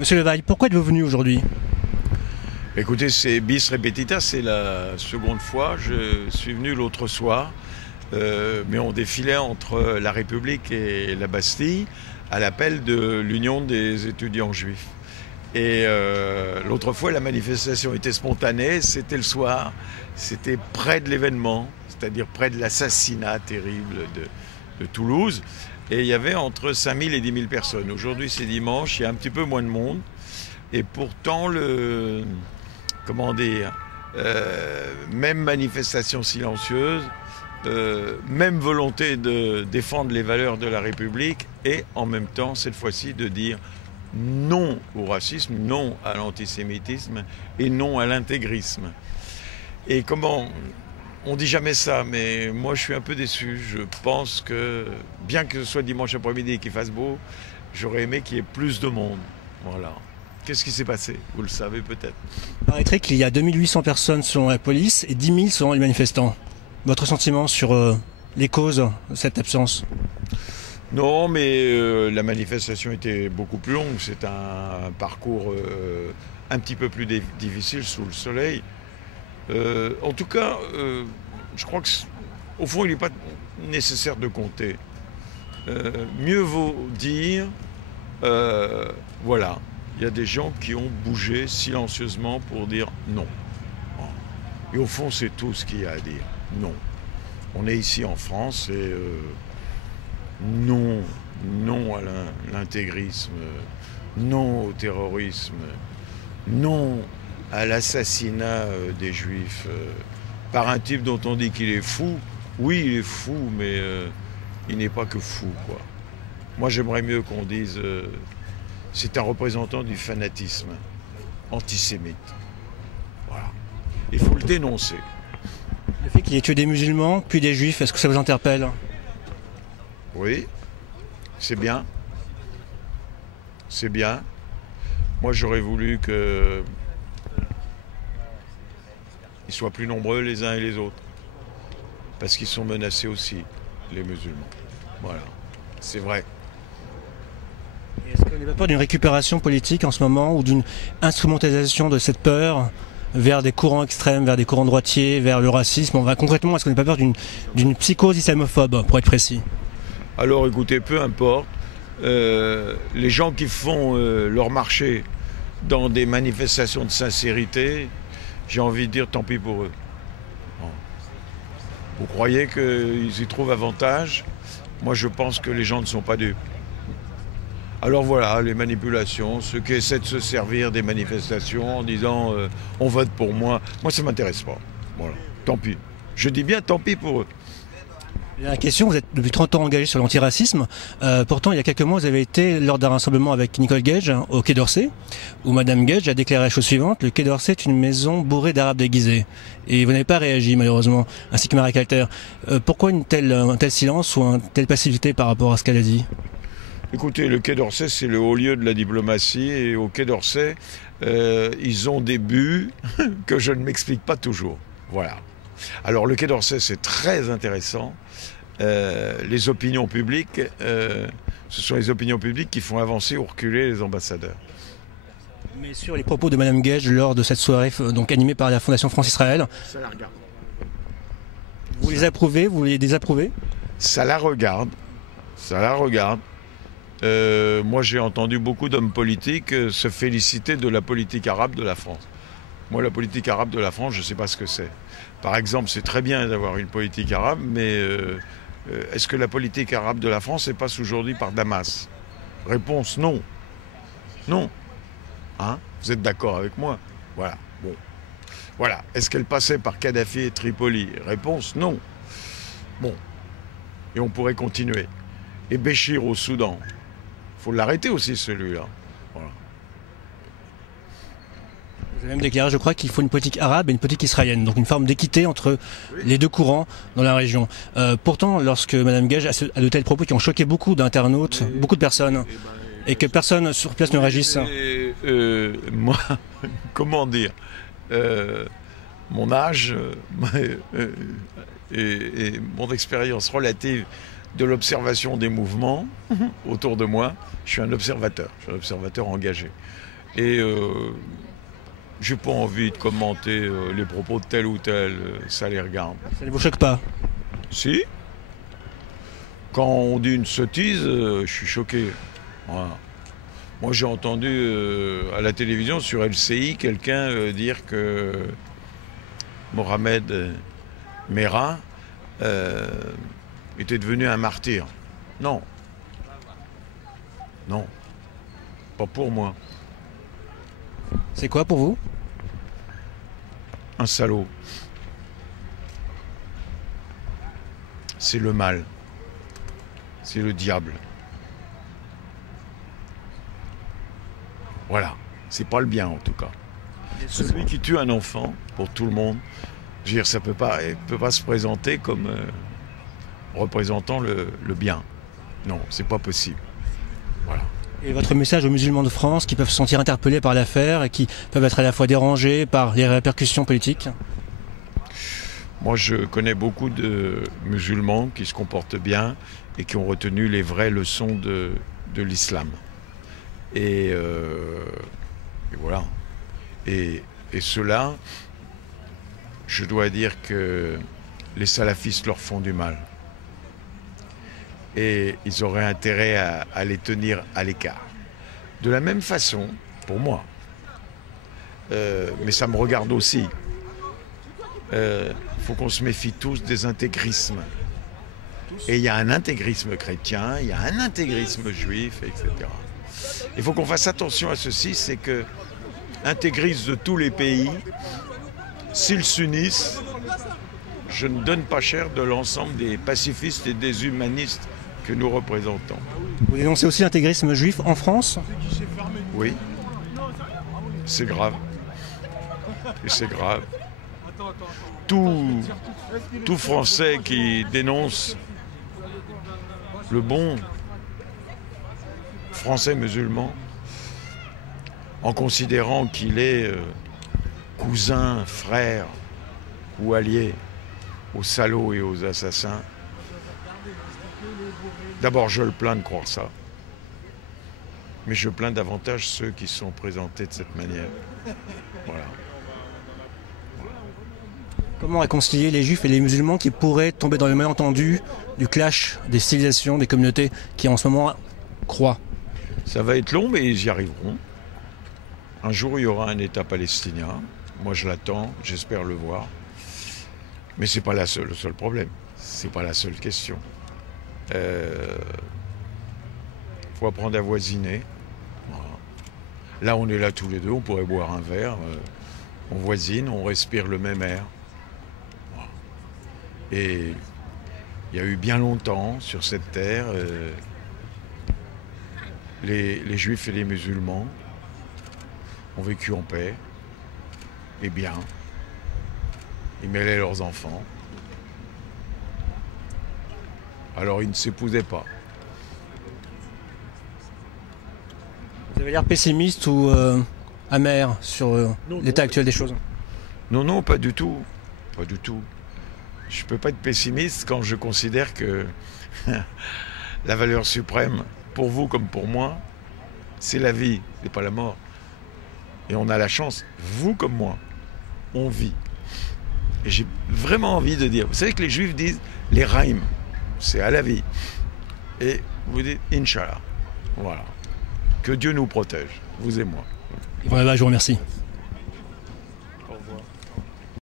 Monsieur Levaille, pourquoi êtes-vous venu aujourd'hui? Écoutez, c'est bis repetita, c'est la seconde fois. Je suis venu l'autre soir, mais on défilait entre la République et la Bastille à l'appel de l'Union des étudiants juifs. Et l'autre fois, la manifestation était spontanée, c'était le soir, c'était près de l'événement, c'est-à-dire près de l'assassinat terrible de Toulouse. Et il y avait entre 5000 et 10 000 personnes. Aujourd'hui, c'est dimanche, il y a un petit peu moins de monde. Et pourtant, même manifestation silencieuse, même volonté de défendre les valeurs de la République et en même temps, cette fois-ci, de dire non au racisme, non à l'antisémitisme et non à l'intégrisme. Et on dit jamais ça, mais moi je suis un peu déçu. Je pense que, bien que ce soit dimanche après-midi et qu'il fasse beau, j'aurais aimé qu'il y ait plus de monde. Voilà. Qu'est-ce qui s'est passé? Vous le savez peut-être. Il paraîtrait qu'il y a 2800 personnes selon la police et 10 000 selon les manifestants. Votre sentiment sur les causes de cette absence? Non, mais la manifestation était beaucoup plus longue. C'est un parcours un petit peu plus difficile sous le soleil. En tout cas, je crois qu'au fond, il n'est pas nécessaire de compter. Mieux vaut dire, voilà, il y a des gens qui ont bougé silencieusement pour dire non. Et au fond, c'est tout ce qu'il y a à dire. Non. On est ici en France et non à l'intégrisme, non au terrorisme, non à l'assassinat des Juifs par un type dont on dit qu'il est fou. Oui, il est fou, mais il n'est pas que fou, quoi. Moi, j'aimerais mieux qu'on dise c'est un représentant du fanatisme antisémite. Voilà. Il faut le dénoncer. Le fait qu'il ait tué des musulmans, puis des juifs, est-ce que ça vous interpelle? Oui, c'est bien. C'est bien. Moi, j'aurais voulu qu'ils soient plus nombreux les uns et les autres. Parce qu'ils sont menacés aussi, les musulmans. Voilà, c'est vrai. Est-ce qu'on n'a pas peur d'une récupération politique en ce moment ou d'une instrumentalisation de cette peur vers des courants extrêmes, vers des courants droitiers, vers le racisme? Concrètement, est-ce qu'on n'a pas peur d'une psychose islamophobe, pour être précis? Alors écoutez, peu importe. Les gens qui font leur marché dans des manifestations de sincérité, j'ai envie de dire tant pis pour eux. Vous croyez qu'ils y trouvent avantage? Moi, je pense que les gens ne sont pas dupes. Alors voilà, les manipulations, ceux qui essaient de se servir des manifestations en disant on vote pour moi, ça ne m'intéresse pas. Voilà, tant pis. Je dis bien tant pis pour eux. La question, vous êtes depuis 30 ans engagé sur l'antiracisme. Pourtant, il y a quelques mois, vous avez été lors d'un rassemblement avec Nicole Gage au Quai d'Orsay, où Madame Gage a déclaré la chose suivante: le Quai d'Orsay est une maison bourrée d'arabes déguisés. Et vous n'avez pas réagi, malheureusement, ainsi que Marie Calter. Pourquoi un tel silence ou une telle passivité par rapport à ce qu'elle a dit? Écoutez, le Quai d'Orsay, c'est le haut lieu de la diplomatie. Et au Quai d'Orsay, ils ont des buts que je ne m'explique pas toujours. Voilà. Alors, le Quai d'Orsay, c'est très intéressant. Les opinions publiques, ce sont les opinions publiques qui font avancer ou reculer les ambassadeurs. Mais sur les propos de Madame Gage lors de cette soirée donc animée par la Fondation France-Israël, Ça la regarde. vous les approuvez, vous les désapprouvez? Ça la regarde. Ça la regarde. Moi, j'ai entendu beaucoup d'hommes politiques se féliciter de la politique arabe de la France. Moi, la politique arabe de la France, je ne sais pas ce que c'est. Par exemple, c'est très bien d'avoir une politique arabe, mais est-ce que la politique arabe de la France passe aujourd'hui par Damas? Réponse non. Non. Hein? Vous êtes d'accord avec moi? Voilà. Bon. Voilà. Est-ce qu'elle passait par Kadhafi et Tripoli? Réponse non. Bon. Et on pourrait continuer. Et Béchir au Soudan. Il faut l'arrêter aussi, celui-là. Voilà. Vous avez même déclaré, je crois, qu'il faut une politique arabe et une politique israélienne, donc une forme d'équité entre les deux courants dans la région. Pourtant, lorsque Mme Gage a de tels propos qui ont choqué beaucoup d'internautes, beaucoup de personnes, et que personne sur place ne réagisse. Moi, comment dire, mon âge et mon expérience relative de l'observation des mouvements autour de moi, je suis un observateur engagé. Et j'ai pas envie de commenter les propos de tel ou tel, ça les regarde. Ça ne vous choque pas? Si. Quand on dit une sottise, je suis choqué. Voilà. Moi, j'ai entendu à la télévision sur LCI quelqu'un dire que Mohamed Merah était devenu un martyr. Non. Non. Pas pour moi. C'est quoi pour vous? Un salaud. C'est le mal. C'est le diable. Voilà. C'est pas le bien en tout cas. Celui qui tue un enfant, pour tout le monde, je veux dire, ça peut pas se présenter comme représentant le bien. Non, c'est pas possible. Voilà. Et votre message aux musulmans de France qui peuvent se sentir interpellés par l'affaire et qui peuvent être à la fois dérangés par les répercussions politiques? Moi, je connais beaucoup de musulmans qui se comportent bien et qui ont retenu les vraies leçons de l'islam. Et voilà. Et ceux-là, je dois dire que les salafistes leur font du mal. Et ils auraient intérêt à les tenir à l'écart. De la même façon, pour moi, mais ça me regarde aussi, faut qu'on se méfie tous des intégrismes. Et il y a un intégrisme chrétien, il y a un intégrisme juif, etc. Il faut qu'on fasse attention à ceci, c'est que intégristes de tous les pays, s'ils s'unissent, je ne donne pas cher de l'ensemble des pacifistes et des humanistes que nous représentons. Vous dénoncez aussi l'intégrisme juif en France? Oui, c'est grave. Et c'est grave. Tout Français qui dénonce le bon Français musulman, en considérant qu'il est cousin, frère ou allié aux salauds et aux assassins, d'abord je le plains de croire ça, mais je plains davantage ceux qui sont présentés de cette manière. Voilà. Comment réconcilier les juifs et les musulmans qui pourraient tomber dans le malentendu du clash des civilisations, des communautés qui en ce moment croient? Ça va être long, mais ils y arriveront. Un jour, il y aura un État palestinien. Moi, je l'attends, j'espère le voir. Mais ce n'est pas le seul problème. Ce n'est pas la seule question. Il faut apprendre à voisiner. Voilà. Là, on est là tous les deux, on pourrait boire un verre. On voisine, on respire le même air. Voilà. Et il y a eu bien longtemps sur cette terre, les juifs et les musulmans ont vécu en paix et bien. Ils mêlaient leurs enfants. Alors ils ne s'épousaient pas. Vous avez l'air pessimiste ou amer sur l'état actuel des choses? Non, non, pas du tout. Pas du tout. Je ne peux pas être pessimiste quand je considère que la valeur suprême, pour vous comme pour moi, c'est la vie, c'est pas la mort. Et on a la chance, vous comme moi, on vit. Et j'ai vraiment envie de dire, vous savez que les juifs disent les raïm, c'est à la vie. Et vous dites Inch'Allah. Voilà. Que Dieu nous protège, vous et moi. Voilà, je vous remercie.